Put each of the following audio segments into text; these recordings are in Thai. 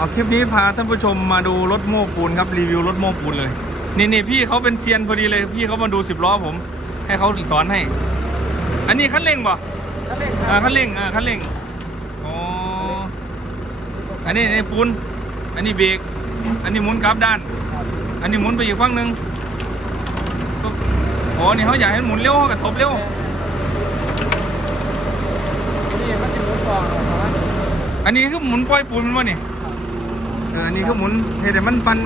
เอาคลิปนี้พาท่านผู้ชมมาดูรถโม้ปูนครับรีวิวรถโม้ปูนเลยนี่นี่พี่เขาเป็นเซียนพอดีเลย พี่เขามาดูสิบล้อผม ให้เขาสอนให้ อันนี้คันเร่งป่ะถ้าเล่นคอ่ารับคันเร่งอ่าคันเร่งอ๋ออันนี้นี่ปูนอันนี้เบรกอันนี้หมุนกลับด้าน อันนี้หมุนไปอีกฝั่งหนึ่งโอ้นี่เขาอยากให้หมุนเร็วเขากระทบเร็วนี่มันจะหมุนก่อนเหรอครับอันนี้คือหมุนปล่อยปูนมันวะนี่ เอออันนี้คือหมุนเฮ้ยแต่มันปัน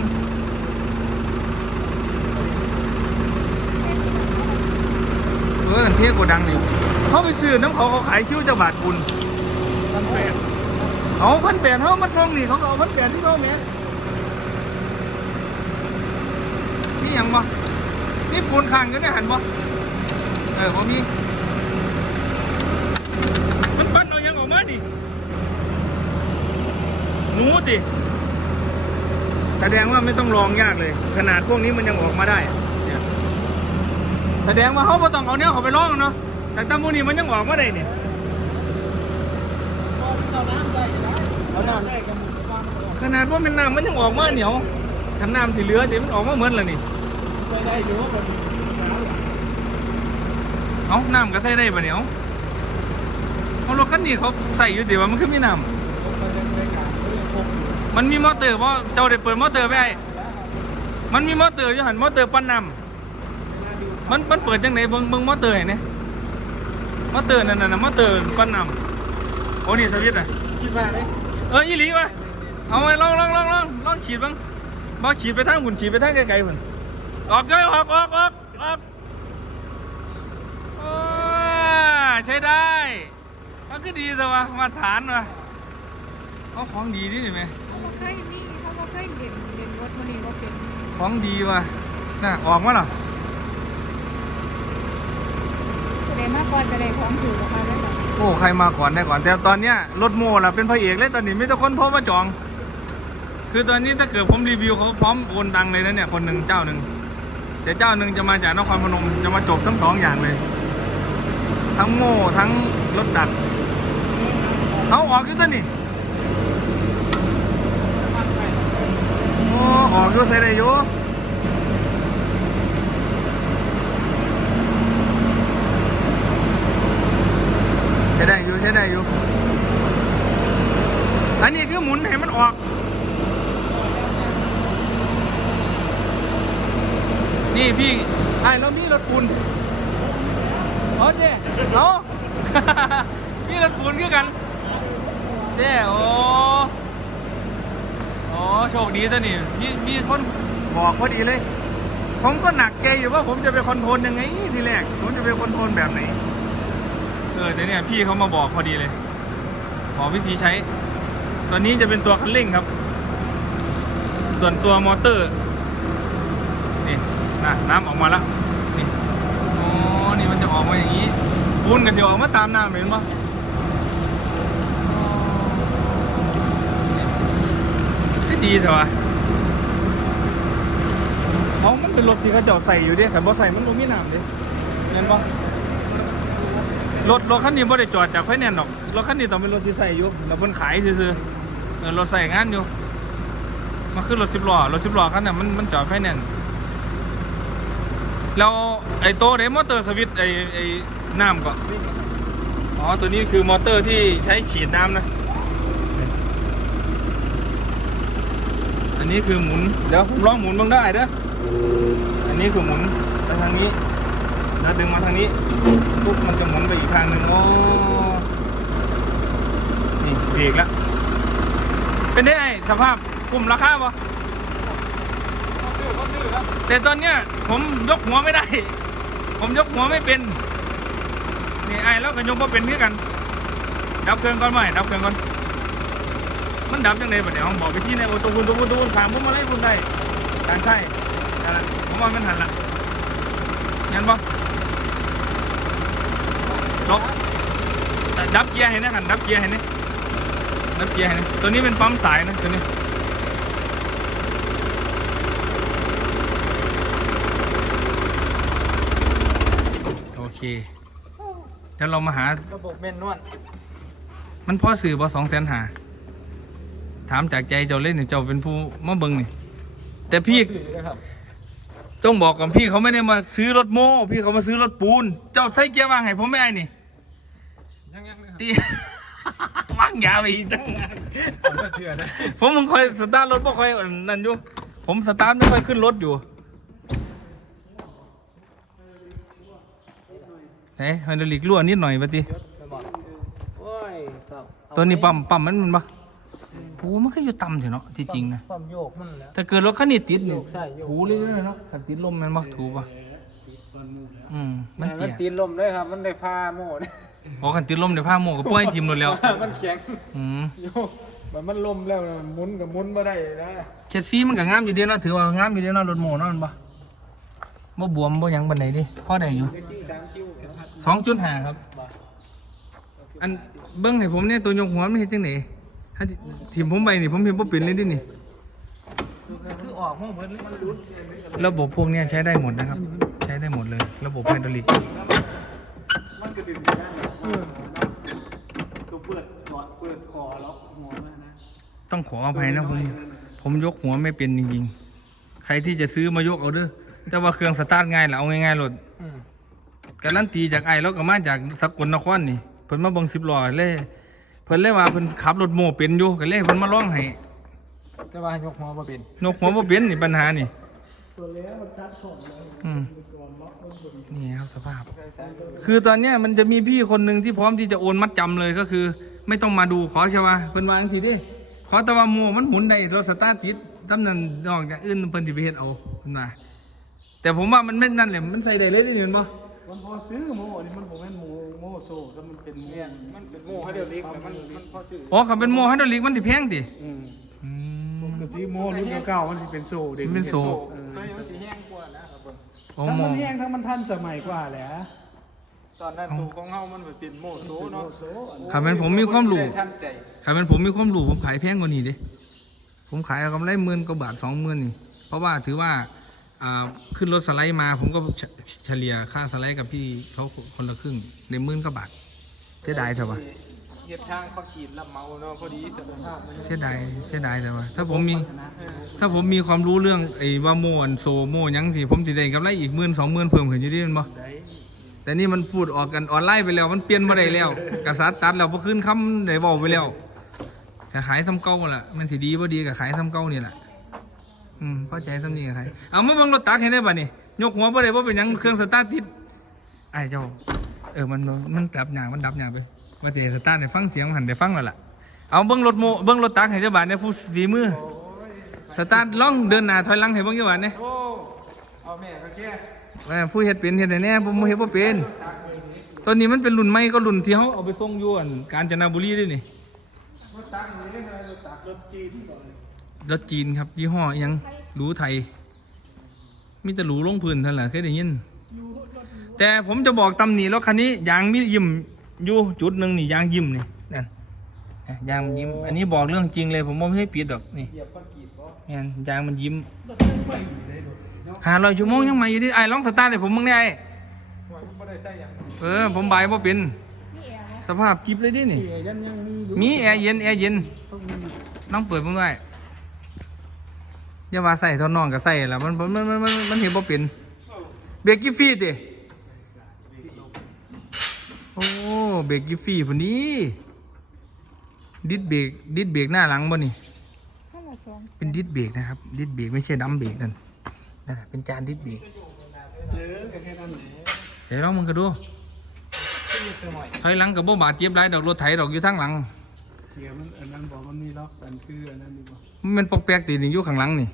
เออเทกว่าดังนี่เขาไปซื้อน้ำเขาเขาขายคิ้วจะบาทปูนมันแปดเอาพันแปดเขามาส่งนี่เขาก็เอาพันแปดที่เขาแม่นี่ยังบ่นี่ปูนข้างอยู่ในหันบ่เออบ่มีมันปั้นเอายังออกมาดิหมูติ แสดงว่าไม่ต้องลองยากเลย ขนาดพวกนี้มันยังออกมาได้เนี่ยแสดงว่าเขาบ่ต้องเอาเนี้ยเขาไปลองเนาะแต่ตามูนี่มันยังออกมาได้เนี่ยขนาดว่าเป็นน้ำมันยังออกมาเหนียวถ้าน้ำที่เหลือเดี๋ยวมันออกมาเหมือนละนี่เอาน้ำก็ใส่ได้ปะเนี่ยเอารถคันนี้เขาใส่อยู่เดี๋ยวว่ามันคือมีน้ผ มันมีมอเตอร์ว่าเจ้าได้เปิดมอเตอร์ไปไอ้มันมีมอเตอร์อยู่หันมอเตอร์ปั้นน้ำมันมันเปิดจังไหนเบิ่งเบิ่งมอเตอร์เห็นไหมมอเตอร์นั่นน่ะมอเตอร์ปั้นน้ำโอ้นี่สวิตช์อะคิดว่าเลยเอออีหลีวะเอาไว้ลองลองลองลองลองขีดบ้างบ่ขีดไปทางหุ่นขีดไปทางไกลๆหุ่นออกเลยออกออกออกออกอ้าใช้ได้มันก็ดีแต่ว่ามาฐานว่ะเอาของดีดิไหม เขาบอกให้นี่เขาบอกให้เด่นเด่นรถมันนี่ว่าเป็นของดีว่ะน่ะออกมาเหรอแสดงมากกว่าจะได้ของถูกออกมาได้หรอโอ้ใครมาก่อนได้ก่อน แต่ตอนเนี้ยรถโม่ล่ะเป็นพระเอกเลยตอนนี้ไมแต่ได้คนโทรมาจอง คือตอนนี้ถ้าเกิดผมรีวิวเขาพร้อมโอนตังค์เลยนะเนี่ยคนหนึ่งเจ้าหนึ่งแต่เจ้าหนึ่งจะมาจากนครพนมจะมาจบทั้งสองอย่างเลย ทั้งโม่ทั้งรถดัดเขาออกอยู่ตัวนี่โอ้ออกอยู่ใส่ได้อยู่ใช้ได้อยู่ใช้ได้อยู่ อันนี้คือหมุนให้มันออก นี่พี่ไอ้เรามีรถปูนอ๋อเจ๊เอาะมีรถปูนคือกันเจ๊โอ้ โอ้โชคดีตัวนี่มีมีคนบอกพอดีเลย ผมก็หนักใจอยู่ว่าผมจะไปคอนโทรลยังไงทีแรก ผมจะไปคอนโทรลแบบไหน เออแต่เนี่ยพี่เขามาบอกพอดีเลยบอกวิธีใช้ตัวนี้จะเป็นตัวคันเร่งครับ ส่วนตัวมอเตอร์ นี่นะน้ำออกมาแล้ว นี่ อ๋อ นี่มันจะออกมาอย่างนี้ปูนกันจะออกมาตามน้ำเห็นปะอ๋อ นี่ดีเถอะวะเขามันเป็นรถที่เขาเจาะใส่อยู่ดิแต่บ่ใส่มันบ่มีน้ำดิเห็นปะรถรถคันนี้บ่ได้จอดจากไฟแนนซ์หรอก รถคันนี้ต้องเป็นรถที่ใส่อยู่แล้วเพิ่นขายซื่อๆเออรถใส่งานอยู่มันคือรถสิบล้อ รถสิบล้อคันน่ะมันมันจอดไฟแนนซ์แล้วไอ้โตเดมอเตอร์สวิตช์ไอ้ไอ้น้ำก็อ๋อ ตัวนี้คือมอเตอร์ที่ใช้ฉีดน้ำนะ อันนี้คือหมุน เดี๋ยวผมลองหมุนบ้างได้เด้อ อันนี้คือหมุนไปทางนี้ แล้วดึงมาทางนี้ปุ๊บมันจะหมุนไปอีกทางหนึ่งโอ้ นี่เบรกแล้ว เป็นได้ไงสภาพกลุ่มราคาปะเขาซื้อเขาซื้อครับแต่ตอนเนี้ยผมยกหัวไม่ได้ ผมยกหัวไม่เป็น นี่ไอ้แล้วก็ยกมาเป็นคือกัน ดับเครื่องก่อนไหมดับเครื่องก่อน มันดับจังเลยปะเนี่ยผมบอกไปที่ในโอตัวคุณตัวคุณตัวคุณถามผมมาไล่คุณได้การใช่นะผมว่ามันหันละยันปะลบดับเกียร์เห็นไหมหันดับเกียร์เห็นไหมดับเกียร์เห็นไหมตัวนี้เป็นปั๊มสายนะตัวนี้โอเคเดี๋ยวเรามาหาระบบเมนนวดมันพ่อสื่อบ่สองแสนหา ถามจากใจเจ้าเล่นเนี่ยเจ้าเป็นผู้มาเบิ่งนี่แต่พี่สื่อนะครับต้องบอกกับพี่เขาไม่ได้มาซื้อรถโม่พี่เขามาซื้อรถปูน เจ้าใส่เกียร์ว่างให้ผมไม่ได้นี่ยังยังนะครับตีว่างยาวไปอีกตั้งนานผมก็เชื่อได้ผมมึงคอยสตาร์ทรถบ่คอยนั่นอยู่ผมสตาร์ทไม่ค่อยขึ้นรถอยู่เฮ้ยไฮดรอลิกรั่วนิดหน่อยปะติโอ้ยครับตัวนี้ปั๊มปั๊มมันมันปะ โอ้มันคืออยู่ต่ำเถอะเนาะที่จริงนะความโยกมันแหล้วแต่เกิดรถคันนี้ติดนี่โยกใส่โยก ถูเลยเนาะถ้าติดลมแมันบ่ถูปะอืมมันมันเตี้ยตีนลมด้วยครับ มันได้พาโม่เนี่ยพอคันติดลมเดี๋ยวผ้าโมกก็ปล่อยทีมรถแล้ว มันแข็งอืมโยกมันมันลมแล้วนะหมุนกับหมุนไม่ได้นะเช็ดซีมันก็งามอยู่เดียวเนาะถือว่างามอยู่เดียวเนาะรถโม่เนาะมันบ่บ่บวมบ่หยังบันไดดิพอได้อยู่ เล็กที่สามคิวกันครับสองจุดห้าครับ อันเบิ้งให้ผมเนี่ยตัวยกหัวมันเห็นจังไหน ถ้าทีมผมไปนี่ผมเห็นบ่เป็นเลยดินี่ คือออกห้องเพิ่นมันรุดระบบพวกเนี้ยใช้ได้หมดนะครับ ใช้ได้หมดเลย ระบบไฮดรอลิกมันกระดิ่งได้ตัวเปิดหลอดเปิดคอล็อกหัวมันนะต้องขออภัยนะผมผมยกหัวไม่เป็นจริงๆ ใครที่จะซื้อมายกเอาเด้อแต่ว่าเครื่องสตาร์ทง่ายแหละเอาง่ายๆโหลดอืมการันตีจากไอ้แล้วก็มาจากสกลนครนี่เพิ่นมาเบิ่งสิบล้อเลย เพิ่นเลยว่าเพิ่นขับรถโม่เป็นอยู่ก็เลยเพิ่นมาลองให้แต่ว่ายกหัวมาเป็นนกหัวบ่เป็นนี่ปัญหานี่ตัวเลี้ยมันคัดของเลยอืมนี่ครับสภาพ คือตอนเนี้ยมันจะมีพี่คนหนึ่งที่พร้อมที่จะโอนมัดจำเลยก็คือ ไม่ต้องมาดูขอแค่ว่าเพิ่นวาจังทีดิขอแต่ว่าหมู่มันหมุนได้รถสตาร์ทติดตำนั้นนอกจากอื่นเพิ่นสิไปเฮ็ดเอาเพิ่นว่าแต่ผมว่ามันไม่นั่นแหละมันใส่ได้เลยนี่เห็นบ่ มันพอซื้อโม่นี่มันผมเป็นโม่โม่โซ่ถ้ามันเป็นโม่มันเป็นโม่ให้เดียวเล็กแต่มันมันพอซื้ออ๋อคันเป็นโมไฮดรอลิกมันสิแพงติอืมอืม ปกติโม่รุ่นเก่าๆมันสิเป็นโซ่เด็กมันเป็นโซ่ เออมันสิแห้งกว่านะครับเบิ่งโอ้ทั้งโมมันแห้งทั้งมันทันสมัยกว่าแหละ ตอนนั้นตูของเฮามันเป็นโม่โซ่เนาะคันเป็นผมมีความรู้ ทันใจคันเป็นผมมีความรู้ผมขายแพงกว่านี้เด้ผมขายเอากำไรหมื่นกว่าบาทสองหมื่นนี่ เพราะว่าถือว่าอ่า ขึ้นรถสไลด์มา ผมก็เฉเฉลี่ยค่าสไลด์กับพี่เขาคนละครึ่งในหมื่นกว่าบาทเสียดายเถอะวะเฮ็ดทางคอนกรีตรับเหมาเนาะพอดีสภาพมันเสียดายเสียดายแต่ว่า ถ้าผมมีถ้าผมมีความรู้เรื่องไอ้ว่าโมอันโซโมหยังสิผมสิได้กำไรอีกหมื่นสองหมื่นเพิ่มขึ้นอยู่ดีแมันบ่ได้แต่นี่มันพูดออกกันออนไลน์ไปแล้ว มันเปลี่ยนบ่ได้แล้วกษัตริย์ตัดแล้วบ่ขึ้นคำได้เว้าไปแล้วก็ขายซ้ำเก่าล่ะมันสิดีบ่ดีก็ขายซ้ำเก่านี่แหละ อืมเข้าใจซ้ำนี้ก็ขายเอามาเบิ่งรถตักให้ได้บัดนี้ยกหัวบ่ได้บ่เป็นหยังเครื่องสตาร์ทติดไอ้เจ้า เออมันมันดับหยางมันดับหยางไปว่าสิให้สตาร์ทให้ฟังเสียงมันหันได้ฟังแล้วล่ะเอาเบิ่งรถโมเบิ่งรถตักให้เจ้าบาดเนี่ยผู้ฝีมือสตาร์ทล่องเดินหน้าถอยหลังให้เบิ่งจังหวะนี่โอ้เอาแม่ก็แค่แม่ผู้เฮ็ดเป็นเฮ็ดให้แน่ผมบ่เฮ็ดบ่เป็นตอนนี้มันเป็นรุ่นใหม่ก็รุ่นที่เฮาเอาไปส่งอยู่อั่นกาญจนบุรีด้วยนี่รถตักนี่ได้รถตักรถจีนก่อน รถจีนครับ ยี่ห้อยังหรูไทยมีแต่หรูลงพื้นเท่านั้นแหละเคยได้ยิน แต่ผมจะบอกตำหนิรถคันนี้ยางมียิ้มอยู่จุดหนึ่งนี่ยางยิ้มนี่นั่นยางยิ้ม อันนี้บอกเรื่องจริงเลย ผมบ่ให้ปิดดอกนี่เหยียบคอนกรีตบ่แม่นยางมันยิ้มหวเลยรถเนาร้อยชั่วโมงยังใหม่อยู่ดิไอ้ลองสตาร์ทให้ผมมึงได้ไอ้ว่ามันบ่ได้เออผมบายบ่เป็นสภาพกิบเลยดินี่เอ๋ยันยังมีอยู่มีแอร์เย็นแอร์เย็นต้องมีน้องเปิดมึงด้วย อย่ามาใส่เท่าน้องก็ใส่ละมันมันมันมันมันเห็นบ่เป็นเบรกกี่ฟีดดิโอ้เบรกกี่ฟีดพุ่นนี้ดิดเบรกดิดเบรกหน้าหลังบ่นี่ข้างละสองเป็นดิดเบรกนะครับ ดิดเบรกไม่ใช่ดัมเบรกนั่นนั่นน่ะเป็นจานดิดเบรกเออก็แค่นั้นแหละเดี๋ยวลองมึงก็ดูขึ้นอยู่สมัยถอยหลังกับบ่บาดเจ็บหลายดอกรถไถดอกอยู่ทางหลังเดี๋ยวมันอันนั้นบอกมันมีล็อกอันคืออันนั้นดีบ่มันเป็นปอกแปกตีนี่อยู่ข้างหลังนี่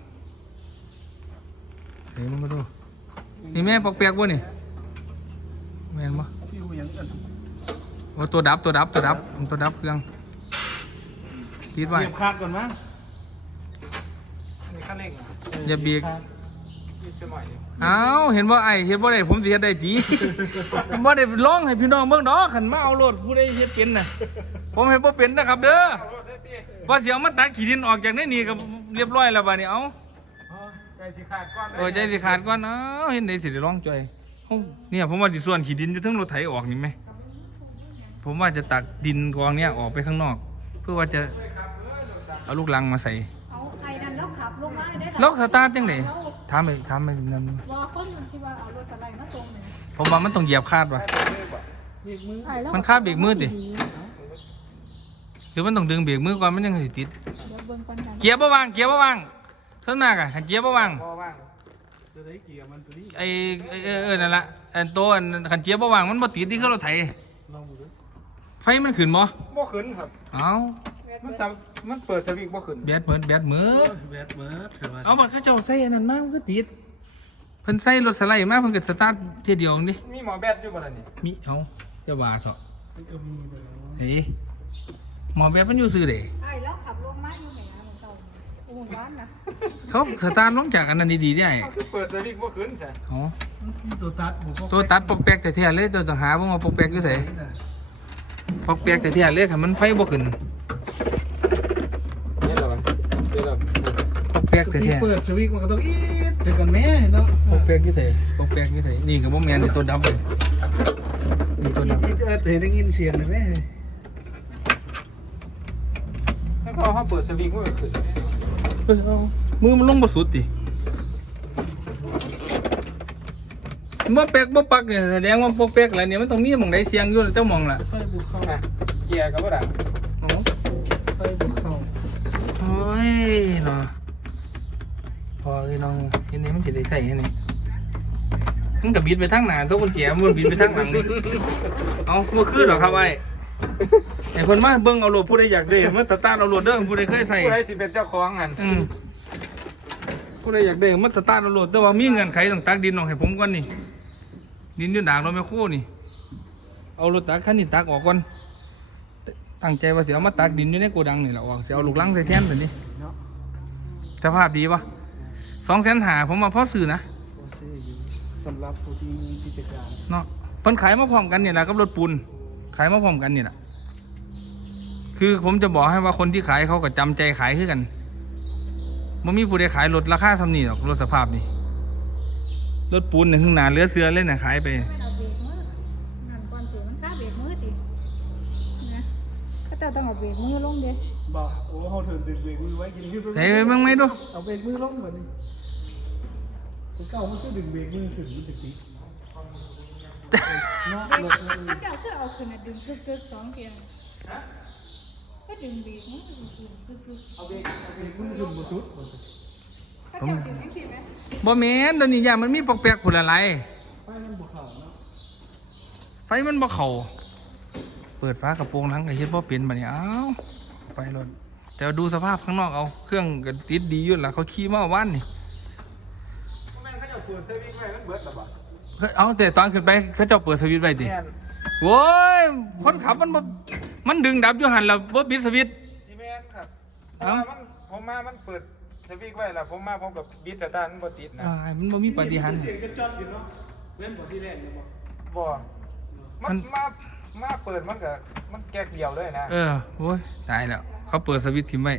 เดี๋ยวมึงก็ดู นี่แม่ปอกแปกบ่นี่แม่นบ่ฟิวหยังอันว่าตัวดับตัวดับตัวดับมันตัวดับเครื่องติดไว้เหยียบคาดก่อนมั้งนี่คันเร่งอะอย่าเบรกยืดสมัยเอ้าเห็นว่าไอ้เห็นบ่ได้ผมสิเฮ็ดได้จีบ่ได้ร้องให้พี่น้องเบิ่งดอกคันมาเอารถผู้ใดเฮ็ดเป็นน่ะผมเฮ็ดบ่เป็นนะครับ เด้อว่าสิเอามาตักขี้ดินออกจากในนี่ก็เรียบร้อยแล้วบัดนี้เอ้า ใจสิขาดก้อนเออใจสิขาดก่อนเอ้าเห็นได้สิได้ร้องจ่อยเอ้าเนี่ยผมว่าสิส่วนขี้ดินอยู่เทั้งรถไถออกนี่ไหมผมว่าจะตักดินกองเนี้ยออกไปข้างนอก เพื่อว่าจะเอาลูกลังมาใส่ เอาไอ้นั่นแล้วขับลงมาได้ล็อกสตาร์ทจังไดถามไปถามไปนั่นว่าคนที่ว่าเอารถสไลด์มาส่งเนี่ยผมว่ามันต้องเหยียบคาดว่ะเบรกมือไอ้แล้วมันคาดเบรกมือดิ หรือมันต้องดึงเบรกมือก่อนมันยังสิติด เดี๋ยวเบิ่งก่อนกัน เกียร์บ่วางเกียร์บ่วาง ส่วนมากอะคันเกียร์บ่วางพอว่างจะได้เกียร์มันตัวนี้ไอ้ไอ้เออเออนั่นละอันโตวอันคันเกียร์บ่วางมันบ่ติดที่เครื่องรถไถลองดูดิไฟมันขึ้นบ่บ่ขึ้นครับ เอ้ามันสามมันเปิดสวิตช์บ่ขึ้นแบตเหมือนแบตเหมือนแบตเบิร์ดขึ้นมาเอาบัดเขาเจ้าใส่อันนั้นมามันก็ติดเพิ่นใส่รถสไลด์มาเพิ่นก็สตาร์ทเทียเดียวนี่มีหมอแบตอยู่บ่ล่ะนี่มีเอาจะว่าเถอะมันก็มีเลยเฮ้ยหมอแบบมันอยู่ซื่อเด้ไอ้แล้วขับลงมาอยู่ไหนนะเจ้า โอ้โหบ้านนะเขาสตาร์ทลงจากอันนั้นดีๆได้มันคือเปิดสวิตช์บ่ขึ้นซะอ๋อตัวตัดบ่ตัวตัดปอกแปกแต่เทียเลยตัวต้องหาบ่มาปอกแปกอยู่ไสปอกแปกแต่เทียเลยคันมันไฟบ่ขึ้นนี่เหรอเดี๋ยวเราปอกแปกแต่เทียเปิดสวิตช์มันก็ต้องอีดเดี๋ยวก่อนแม่เนาะปอกแปกอยู่ไสปอกแปกอยู่ไสนี่ก็บ่แม่นนี่ตัวดำเลยนี่ตัวอีดำดอีดเอิดเห็นได้ยินเสียงเลยแม่ถ้าเขาเปิดสวิตช์มันก็ขึ้นเอ้ยเอามือมันลงบ่สุดติบ่แปลกบ่ปักเนี่ยแสดงว่าบ่แปลกอะไรเนี่ยมันต้องมีหม่องใดเสียงอยู่แล้วเจ้ามองล่ะไฟบุกเข้าเกียร์ก็บ่ดังอ๋อไฟบุกเข้าโอ้ยเนาะพอไอ้น้องเห็นนี่มันสิได้ใส่ให้นี่มันก็บิดไปทางหน้าตัวคนแก่มันบิดไปทางหลังนี่เอาบ่คือหรอกครับไอ้ ไอ้เพิ่นมาเบิ่งเอาโหลดผู้ใดอยากได้มันสตาร์ทเอาโหลดเด้อผู้ใดเคยใส่ผู้ใดสิเป็นเจ้าของหันอืมผู้ใดอยากได้มันสตาร์ทเอาโหลดแต่ว่ามีเงื่อนไขต้องตักดินออกให้ผมก่อนนี่ ดินอยู่ด่างเราไม่โค่นี่ เอารถตักคันนี้ตักออกก่อน ตั้งใจว่าสิเอามาตักดินอยู่ในโกดังนี่แหละออกสิเอาลูกลังใส่แทนแบบนี้เนาะสภาพดีปะสองแสนหาผมมาพ่อซื้อนะโอเคอยู่สำหรับผู้ที่มีกิจการเนาะเพิ่นขายมาพร้อมกันเนี่ยแหละกับรถปูน ขายมาพร้อมกันเนี่ยแหละคือผมจะบอกให้ว่าคนที่ขายเขาก็จำใจขายคือกันมันมีผู้ใดขายรถราคาทำนี่หรอกรถสภาพนี่รถปูนหนึ่งข้างหน้าเหลือเสือเลยนะขายไปไม่เอาเบรกมือนั่นก่อนถือมันค่าเบรกมือตินะก็จะต้องเอาเบรกมือลงเด้บ่โอ้เขาถือดึงเบรกมือไว้กินขึ้นใส่ไปบ้างไหมดูเอาเบรกมือลงก่อนนี่คนเก่ามันก็ดึงเบรกมือขึ้นมันจะติด เนาะรถมันถ้าเจ้าคือเอาขึ้นน่ะดึงกึกๆสองเทียงก็ดึงเบรกมือดึงกึกๆเอาเบรกเอาเบรกมือขึ้นบ่สุดถ้าเจ้าดึงจังซี่ไหมบ่แม่นเดี๋ยวนี้ยามันมีปอกแปลกผุนอะไร ไฟมันบ่เข้าเนาะไฟมันบ่เข้าเปิดฟ้ากระโปรงหลังก็เฮ็ดบ่เป็นบัดนี้อ้าวไปรถแต่ว่าดูสภาพข้างนอกเอา เครื่องก็ติดดีอยู่ล่ะเขาขี่มาวันนี่ แม่นเขาจะเปิดเซฟวิตช์ไว้มันเบิดแล้วบ่ เฮ้ยเอาแต่ตอนขึ้นไปเขาเจ้าเปิดสวิตช์ไว้ติแม่นโว้ยคนขับมันบ่มันดึงดับอยู่หั่นแล้วบ่ปิดสวิตช์ ซีเมนต์ครับเอ้า มันผมมามันเปิดสวิตช์ไว้แล้วผมมาผมกับบิดสตาร์ทมันบ่ติดนะอ่ามันบ่มีปฏิหารย์ เสียงกระจอดอยู่เนาะเล่นบ่ที่แรกเนี่ยบ่บ่มัมัน นมามาเปิดมันก็มันแก๊กเดียวเลยนะเออโอ้ยตายแล้วเขาเปิดสวิตช์ทิ้งไว้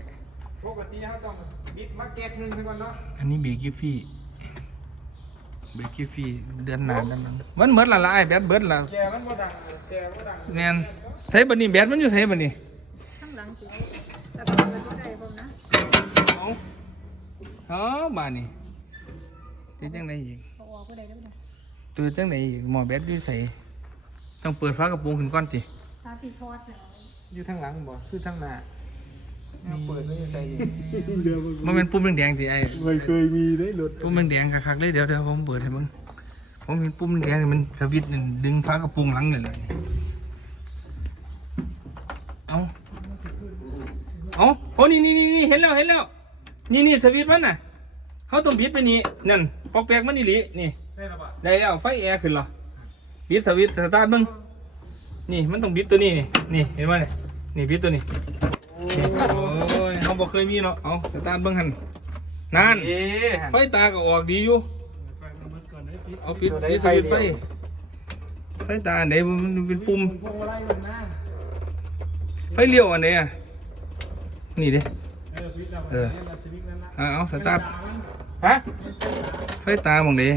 ปกติเขาต้องบิดมาแก๊กหนึงซะก่อนเนาะอันนี้เบรกกี้ฟรี่ เบรกกี้ฟรี่เดือนหน้าดันนั้นมันเหมือนละลายแบตเบิดละแกมันบ่ดังแกบ่ดังแน่นใส่บัดนี้แบตมันอยู่ใส่บัดนี้ข้างหลังสิแต่เปิดบ่ได้บ่นะเอาเอาบาดนี้ติดจังไดอีกเอาออกบ่ได้เด้อบ่ได้ตื่นจังไดอีกหมอแบตอยู่ใส่ต้องเปิดฟ้ากระโปรงขึ้นก่อนติถ้าพี่ทอดแล้วอยู่ทางหลังบ่คือทางหน้า เนี่ยเปิดไม่ใส่ดิมันเป็นปุ่มแดงๆติไอ้ไม่เคยมีได้รถปุ่มแดงๆคักๆเลยเดี๋ยวเดี๋ยวผมเปิดให้มึงผมเห็นปุ่มแดงๆนี่มันสวิตช์นี่ดึงฟ้ากระโปรงหลังเลยเลยเอาเอาโอ้นี่นี่นี่นี่เห็นแล้วเห็นแล้ว นี่นี่สวิตช์มันน่ะเขาต้องบิดไปนี่นั่นปอกแปลกมันนี่หลีนี่ได้แล้วบ่ได้แล้วไฟแอร์ขึ้นเหรอบิดสวิตช์สตาร์ทเบิ้งนี่มันต้องบิดตัวนี้นี่นี่เห็นไหมเนี่ยนี่บิดตัวนี้นี่ โอ้ยเขาบอกเคยมีเนาะ เอาสตาร์ทเบิ้งหันนั่น เอ๊ะไฟตาก็ออกดีอยู่ไฟมันมืดก่อนได้ปิดเอาปิดปิดสวิตช์ไฟ ไฟตาอันไหนมันเป็นปุ่มพวงมาลัยมันหน้าไฟเลี้ยวอันไหนอะ นี่เด้เออปิดแล้วเออเนี่ยสวิตช์นั่นนะเอาเอาสตาร์ทฮะไฟตาหมองเด้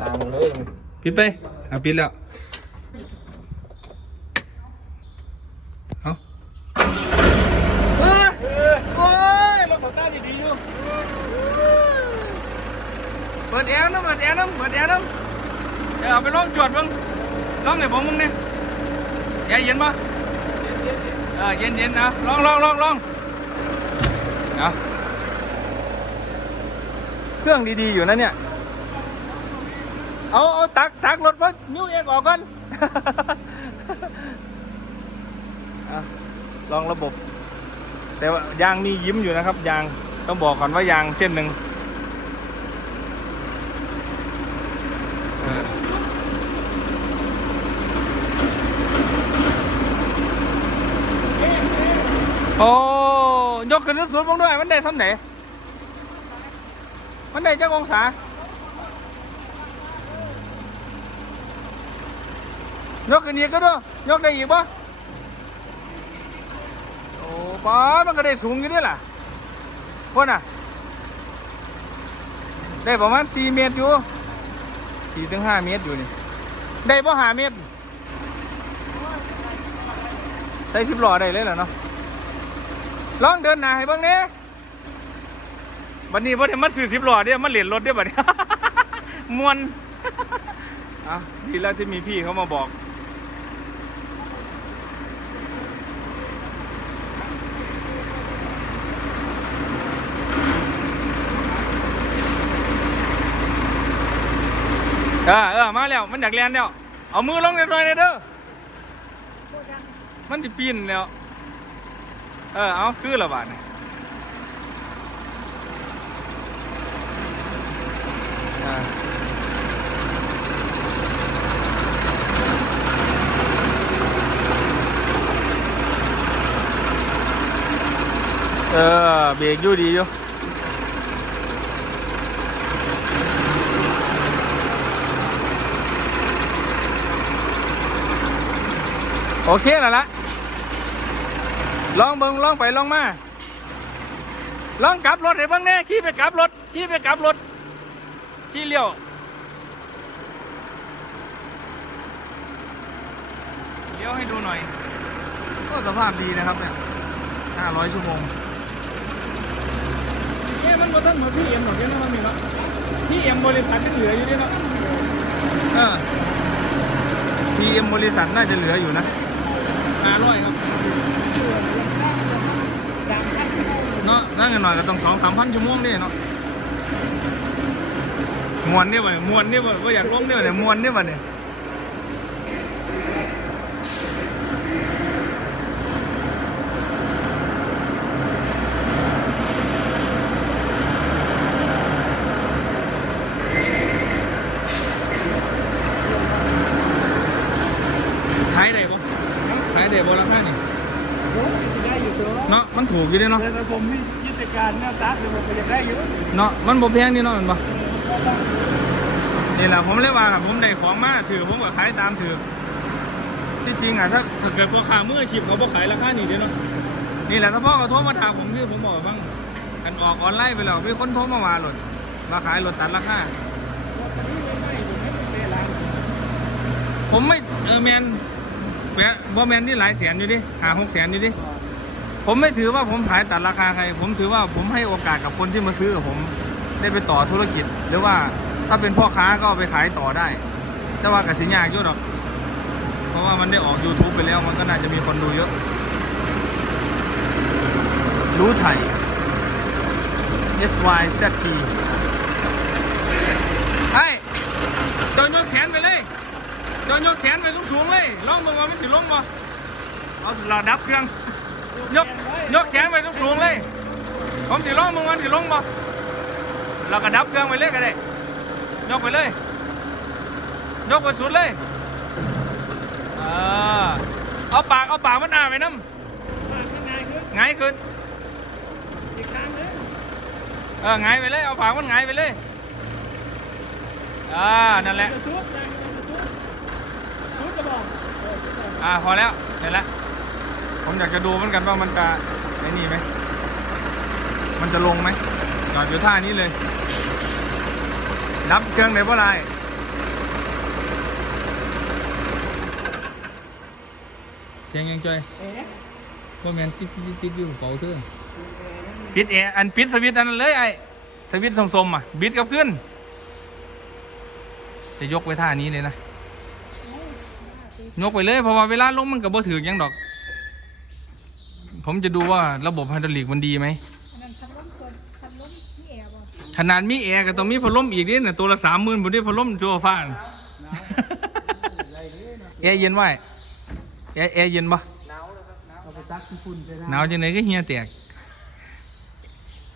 ตามเลย ปิดไปเอาปิดแล้วเอาเฮ้ยโอ้ย เปิดแอร์ นะเปิดแอร์นะเปิดแอร์นะเดี๋ยวเอาไปลองจวดมึงลองให้ผมมึงเนี่ยแอร์เย็นปะเออเย็นเย็นนะลองลองลองลองเอาเครื่องดีๆอยู่นะเนี่ยเอาเอาตักตักรถพักนิ้วเอกออกก่อนลองระบบ แต่ว่ายางมียิ้มอยู่นะครับ ยางต้องบอกก่อนว่ายางเส้นหนึ่ง โอ้ยกขึ้นสูงบ้างด้วย มันได้ทำไหน มันได้จักองศา ยกขึ้นอีกก็ด้วยยกได้อีกปะโอ้ป้ามันก็ได้สูงอยู่นี่ล่ะพ่นอะ ได้ประมาณ4เมตรอยู่4ถึง5เมตรอยู่นี่ ได้ป่5เมตร ได้สิบหล่อได้เลยเหรอเนาะ ลองเดินหน้าให้บ้างเนี่ยบัดนี้พ่ได้มาซื้อสิบหล่อเดี๋ยวมาเหรียญรถเดี๋ยวบัดนี้มวนอะดีแล้วที่มีพี่เขามาบอก เออเออมาแล้ว มันอยากเรียนแล้ว เอามือลงหน่อยเด้อมันจะปีนแล้ว เออเอาคือละบาทนี่อ่าเออเบรกอยู่ดีอยู่โอเคแล้วละ ลองเบิ่งลองไปลองมาลองกลับรถให้เบิ่งแน่ขี่ไปกลับรถขี่ไปกลับรถขี่เลี้ยวเลี้ยวให้ดูหน่อย ก็สภาพดีนะครับเนี่ย500 ชั่วโมงเอ๊ะมันบ่ทันเหมือนพี่เอ็มหรอกเนี่ยมันมีเนาะพี่เอ็มบริษัทก็เหลืออยู่เนี่ยเนาะเออพีเอ็มบริษัทน่าจะเหลืออยู่นะ500ครับ สามพันชั่วโมง เนาะนั่งกันหน่อยก็ต้องสองสามพันชั่วโมงนี่เนาะมวนเนี่ยบ่มวนเนี่ยบ่บ่อยากลงเนี่ยบ่เนี่ยมวนเนี่ยบ่เนี่ยขายได้บ่ขายได้บ่ราคานี่ โอ้ได้อยู่ตัว เนาะ มันถูกอยู่เด้เนาะแต่ผมมียุทธการเนี่ยตัดเลยผมก็อยากได้อยู่เนาะมันบ่แพงนี่เนาะแมันบ่นี่แหละผมเลยว่าครับผมได้ของมาถือผมก็ขายตามถือที่จริงอะถ้าถ้าเกิดพ่อค้ามืออาชีพเขาบ่ขายราคานี้เด้เนาะนี่แหละถ้าพ่อเขาโทรมาถามผมคือผมบอกว่าบ้างกันออกออนไลน์ไปแล้วมีคนโทรมาว่าหลดมาขายรถตัดราคาผมไม่เออแมนแหวะบ่แมนนี่หลายแสนอยู่ดิหาหกแสนอยู่ดิ ผมไม่ถือว่าผมขายตัดราคาใคร ผมถือว่าผมให้โอกาสกับคนที่มาซื้อกับผมได้ไปต่อธุรกิจ หรือว่าถ้าเป็นพ่อค้าก็ไปขายต่อได้ แต่ว่ากับสิยากเยอะหรอก เพราะว่ามันได้ออก YouTube ไปแล้วมันก็น่าจะมีคนดูเยอะ รู้ไทย S Y Z T ไอ้จอยกแขนไปเลยจอยกแขนไปสูงๆเลยลองมึงว่ามันสิลงบ่เอาระดับเครื่อง ยกยกแขนไปทุกสูงเลย ผมสิลงมึงวันสิลงบ่เราก็ดับเครื่องไปเลยก็ได้ยกไปเลย ยกไปสุดเลยเออเอาปากเอาปากมันอ้าไปน้ำไงายขึ้นอีกครั้งนึงเออไงายไปเลยเอาปากมันไงายไปเลยอ่านั่นแหละจะชุดนะจะชุดชุดจะบอกอ่าพอแล้วเสร็จแล้ว ผมอยากจะดูเหมือนกันว่ามันจะไอ้นี่ไหม มันจะลงไหมจอดอยู่ท่านี้เลยดับเครื่องเลยเพราะอะไรเสียงยังจอยเอ๊ะว่าแมนจิ๊ดจิ๊ดจิ๊ดอยู่เป่าเครื่องปิดแอร์อันปิดสวิตช์อันนั้นเลยไอ้สวิตช์ส้มๆอะ บิดกับขึ้น จะยกไว้ท่านี้เลยนะ ยกไปเลยเพราะว่าเวลาลงมันกับบ่ถือหยังดอก ผมจะดูว่าระบบไฮดรอลิกมันดีไหมอันนั้นพัดลมส่วนพัดลมมีแอร์บ่ขนาดมีแอร์ก็ต้องมีพัดลมอีกนี่นะตัวละสามหมื่นบนนี้พัดลมจัวฟ้าน่ะ แอร์เย็นไว้แอร์แอร์เย็นปะเอาไปตักที่ฝุ่นใช่ไหมหนาวจังไหนก็เฮียแตก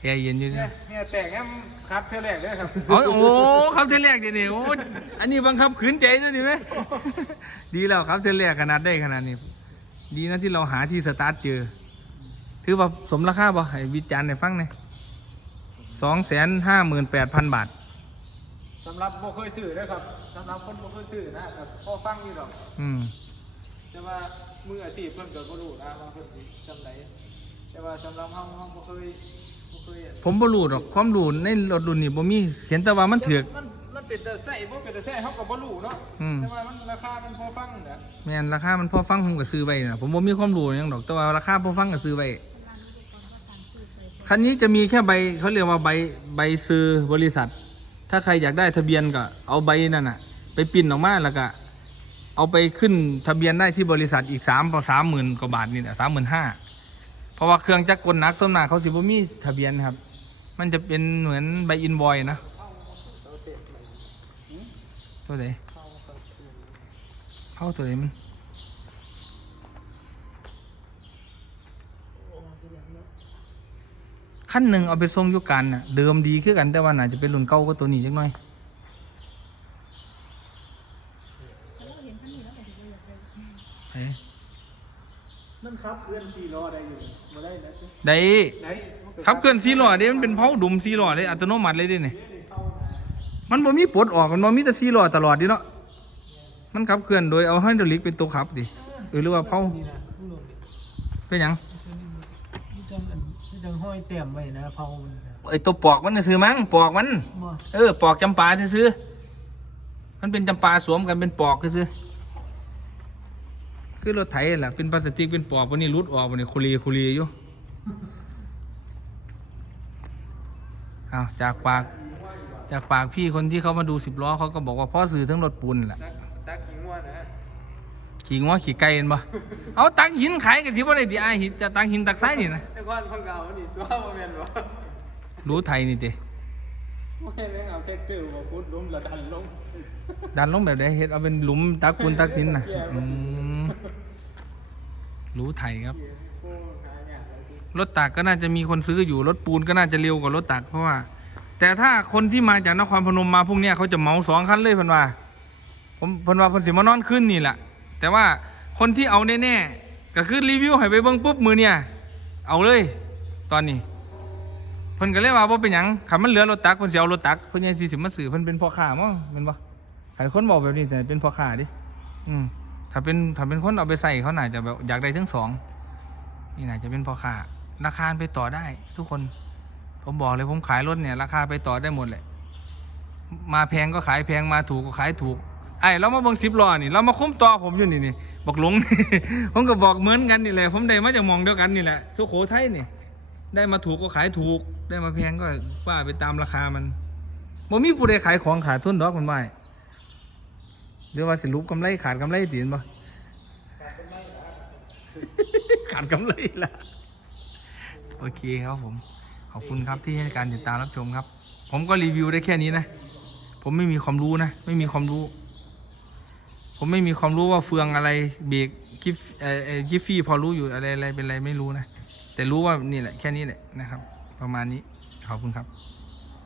แอร์เย็นอยู่เนี่เนี่ยยเนี่ยแต่งแอมครับเท่าแรกเลยครับอ๋อโอ้ครับเทแรกเดี๋ยวนี้โอ้อันนี้บังคับขืนใจด้วยนี่ไหมดีแล้วครับเทแรกขนาดได้ขนาดนี้ ดีนะที่เราหาที่สตาร์ทเจอ ถือว่าสมราคาป่ะให้วิจารณ์ให้ฟังหน่อยสองแสนห้าหมื่นแปดพันบาท สำหรับโบเคยซื้อนะครับสำหรับคนโบเคยซื้อนะครับพอฟังอยู่หรอกอืม แต่ว่ามืออาชีพเพิ่นเกิดบ่รู้นะว่าเพิ่นสิจำไหนแต่ว่าสำหรับเฮาเฮาบ่เคยบ่เคยอะผมบ่รู้หรอกความรู้ในรถรุ่นนี้บ่มีเขียนแต่ว่ามันถือก มันมันเป็นแต่ใส่บ่เป็นแต่ใส่เฮาก็บ่รู้เนาะอืม แต่ว่ามันราคามันพอฟังนะแม่นราคามันพอฟังผมก็ซื้อไว้นะผมบ่มีความรู้หยังดอกแต่ว่าราคาพอฟังก็ซื้อไว้ คันนี้จะมีแค่ใบเขาเรียกว่าใบใบซื้อบริษัท ถ้าใครอยากได้ทะเบียนก็เอาใบนั่นน่ะ ไปปิ้นออกมาแล้วก็เอาไปขึ้นทะเบียนได้ที่บริษัทอีกสามสามหมื่นกว่าบาทนี่แหละสามหมื่นห้าเพราะว่าเครื่องจักรกลนักส่วนมากเขาสิบ่มีทะเบียนครับ มันจะเป็นเหมือนใบอินวอยนะตัวไหนเข้าตัวไหนมัน ขั้นหนึ่งเอาไปส่งอยุกันน่ะเดิมดีขึ้นกันแต่ว่าน่าจะเป็นรุ่นเก่าก็ตัวนี้จักหน่อยถ้าเราเห็นคันนี้แล้วก็สิบ่อยากได้เอ้ยมันขับเคลื่อน4ล้อได้อยู่บ่ได้นะได้ ไหนขับเคลื่อนซีล้อเด้มันเป็นเผาดุมซีล้อเลยอัตโนมัติเลยเดิเนี่ยมันบ่มีปลดออกมันบ่มีแต่ซีล้อตลอดดิเนาะมันขับเคลื่อนโดยเอาไฮดรอลิกเป็นตัวขับดิเออหรือว่าเผานี่นะมันหล่นเป็นหยังนี่จัง อันนี่จังห้อยเต็มไว้นะเผามันนะไอตัวปอกมันน่ะซื้อมั้งปอกมัน บ่เออ ปอกจำปาซื้อๆมันเป็นจำปาสวมกันเป็นปอกซื้อคือรถไถนั่นแหละเป็นพลาสติกเป็นปอกวันนี้รุดออกวันนี้คุรีคุรีอยู่เอาจากปาก จากปากพี่คนที่เขามาดูสิบล้อเขาก็บอกว่าพ่อซื้อทั้งรถปูนนั่นแหละตักตักขิงว่านะ ขี่ง้อขี่ไก่เห็นปะเอาตังหินขายกันที่ว่าได้ที่ไอายหินจะตังหินตักไส้นี่นะแต่ก่อนเพิ่นก็เอานี่ตัวบ่แม่นบ่รู้ไทยนี่เตบ่แม่นเอาแท็กเตอร์บ่ขุดหลุมแล้วดันลงดันลงแบบไหนเฮ็ดเอาเป็นหลุมตักปูนตักหินนะอืมรู้ไทยครับโอ้หายากเลยที่รถตักก็น่าจะมีคนซื้ออยู่รถปูนก็น่าจะเร็วกว่ารถตักเพราะว่า แต่ถ้าคนที่มาจากนครพนมมาพวกเนี้ยเขาจะเหมาสองคันเลยเพันว่า ผมเพันว่าเพันสิมานอนขึ้นนี่แหละ แต่ว่าคนที่เอาแน่ๆก็คือรีวิวให้ไปเบิ่งปุ๊บมือเนี่ย เอาเลย ตอนนี้เพิ่นก็เลยว่าบ่เป็นหยังคันมันเหลือรถตักเพิ่นสิเอารถตักเพิ่นยังสิสิมาซื้อเพิ่นเป็นพ่อค้ามั้งแม่นบ่ใครคนบอกแบบนี้แต่เป็นพ่อค้าดิอืมถ้าเป็นถ้าเป็นคนเอาไปใส่เขาน่าจะแบบอยากได้ทั้งสองนี่น่าจะเป็นพ่อค้าราคาไปต่อได้ ทุกคน ผมบอกเลยผมขายรถเนี่ย ราคาไปต่อได้หมดเลยมาแพงก็ขายแพงมาถูกก็ขายถูก ไอ้เรามาเบิ่งสิบล้อนี่เรามาคุ้มต่อผมอยู่นี่นี่บอกหลง ผมก็บอกเหมือนกันนี่แหละผมได้มาจากมองเดียวกันนี่แหละสุโขทัยนี่ได้มาถูกก็ขายถูก ได้มาแพงก็ว่าไปตามราคามันบ่มีผู้ใดขายของขาดทุนดอกมันไม่หรือว่าสิรูปกำไรขาดกำไรตีนบ่ขาดกำไรละโอเคครับผม ขอบคุณครับที่ให้การติดตามรับชมครับ ผมก็รีวิวได้แค่นี้นะ ผมไม่มีความรู้นะ ไม่มีความรู้ ผมไม่มีความรู้ว่าเฟืองอะไรเบรกกิฟเอ่อกิฟฟี่พอรู้อยู่อะไรอะไรเป็นอะไรไม่รู้นะ แต่รู้ว่านี่แหละแค่นี้แหละนะครับ ประมาณนี้ขอบคุณครับ